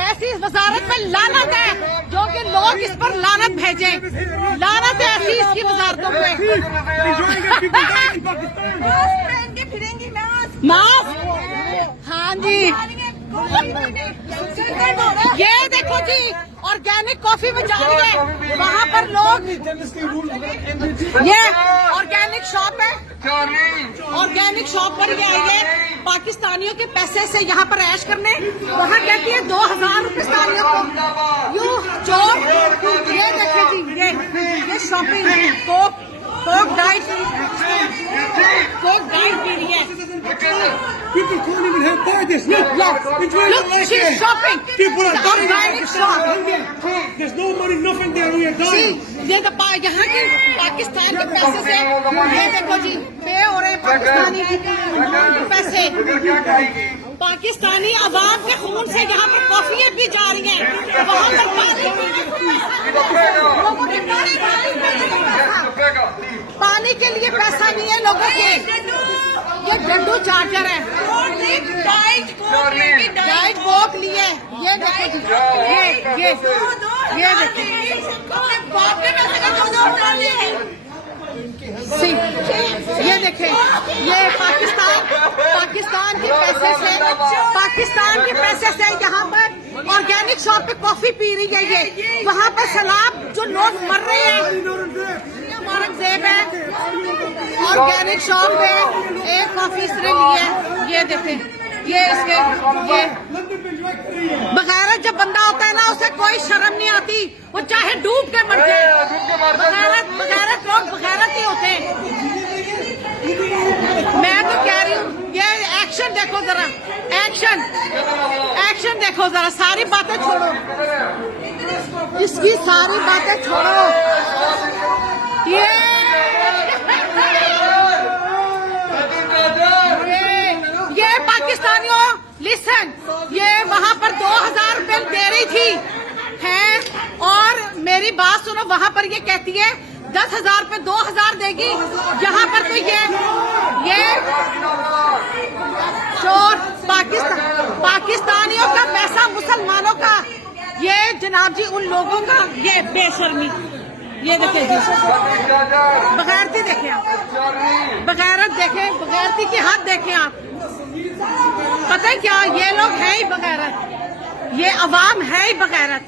ऐसी वजारत में लानत है जो कि लोग इस पर लानत भेजे। लानत है ऐसी इसकी वजारतों पे। मास्क, हाँ जी। ये देखो जी, ऑर्गेनिक कॉफी में जा रही है, वहाँ पर लोग, ये ऑर्गेनिक शॉप है, ऑर्गेनिक शॉप पर ये आई है पाकिस्तानियों के पैसे से यहाँ पर ऐश करने। वहाँ कहती है 2000 पाकिस्तानियों को यू चोर। ये देखे जी, ये शॉपिंग कोक डाइट पी रही है। People can't even help buy this now. Look, she's shopping. People are dying. Organic shop. There's no money, nothing there. We are dying. ये तो यहाँ के पाकिस्तान के पैसे से, ये देखो जी, पे हो रहे पाकिस्तानी पैसे, पाकिस्तानी अवाम के खून से यहाँ पर कॉफियाँ भी जा रही हैं। वहाँ पर पानी के लिए पैसा नहीं है लोगों के। ये डंडू चार्जर है, डाइट कोक लिए। ये देखो जी, ये देखो, ये देखें, ये पाकिस्तान के पैसे से यहाँ पर ऑर्गेनिक शॉप पे कॉफी पी रही है। ये वहाँ पर सैलाब जो लोग मर रहे हैं, हमारा जेब है ऑर्गेनिक शॉप पे एक कॉफी इसने ली है। ये देखें, ये इसके, ये बगैरत जब बंदा होता है ना, उसे कोई शर्म नहीं आती, वो चाहे डूब के मर जाए। बगैरत लोग बगैरत ही होते हैं। मैं तो कह रही हूँ, ये एक्शन देखो जरा, एक्शन देखो जरा। सारी बातें छोड़ो, इसकी सारी बातें छोड़ो। ये पाकिस्तानियों लिसन, ये वहाँ पर 2000 रुपए दे रही थी हैं, और मेरी बात सुनो, वहाँ पर ये कहती है 10,000 पे 2000 देगी। यहाँ पर तो ये शोर पाकिस्तानियों का पैसा, मुसलमानों का, ये जनाब जी उन लोगों का, ये बेशर्मी। ये देखें जी, बगैरती देखें आप, बगैरत देखें, बगैरती की हद देखें आप। पता है क्या, ये लोग हैं ही बगैरत, ये अवाम है ही बगैरत।